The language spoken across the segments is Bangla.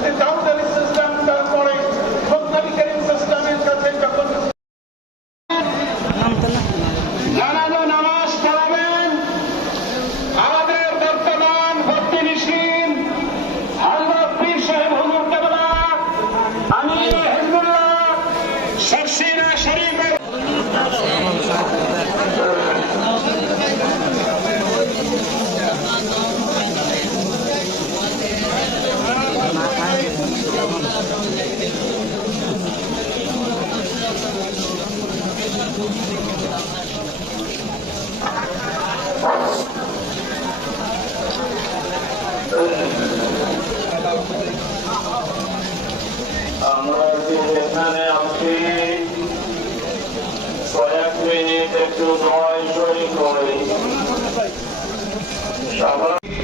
sustentar আমরা যে এখানে আছি কয়েক মিনিট একটু সবাই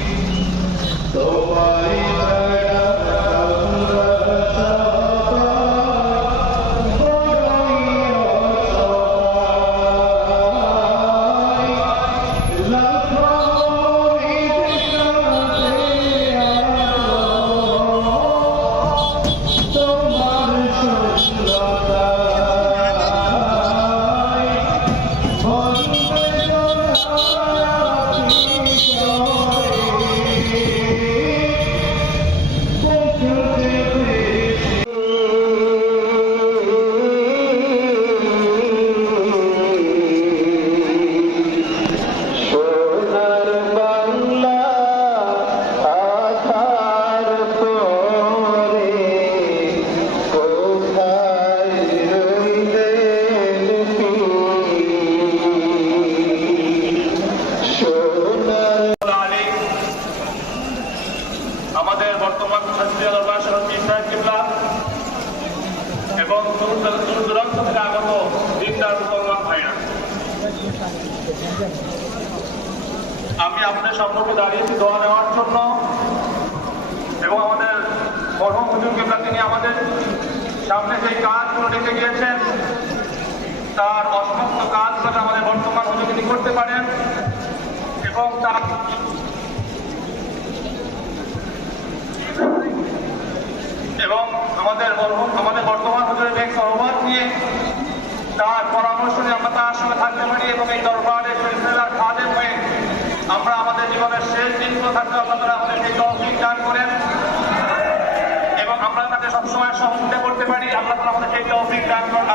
আমি আপনাদের সম্পর্কে দাঁড়িয়েছি দোয়া নেওয়ার জন্য এবং আমাদের মরহম হুজুর তিনি আমাদের সামনে যে কাজগুলো রেখে গিয়েছেন, তার অসমাপ্ত কাজগুলো আমাদের বর্তমান হুজুর তিনি করতে পারেন এবং তার এবং আমাদের আমাদের বর্তমান হুজুরের এক সহবাদ নিয়ে তার পরামর্শ নিয়ে আমরা তার সঙ্গে থাকতে পারি এবং এই দরবারে আমরা আমাদের জীবনের শেষ দিনগুলো থাকতে আপনারা আপনাদের তৌফিক দান করেন। এবং আমরা তাকে সবসময় সহযোগিতা করতে পারি তালা আমাদের সেই তৌফিক দান করেন।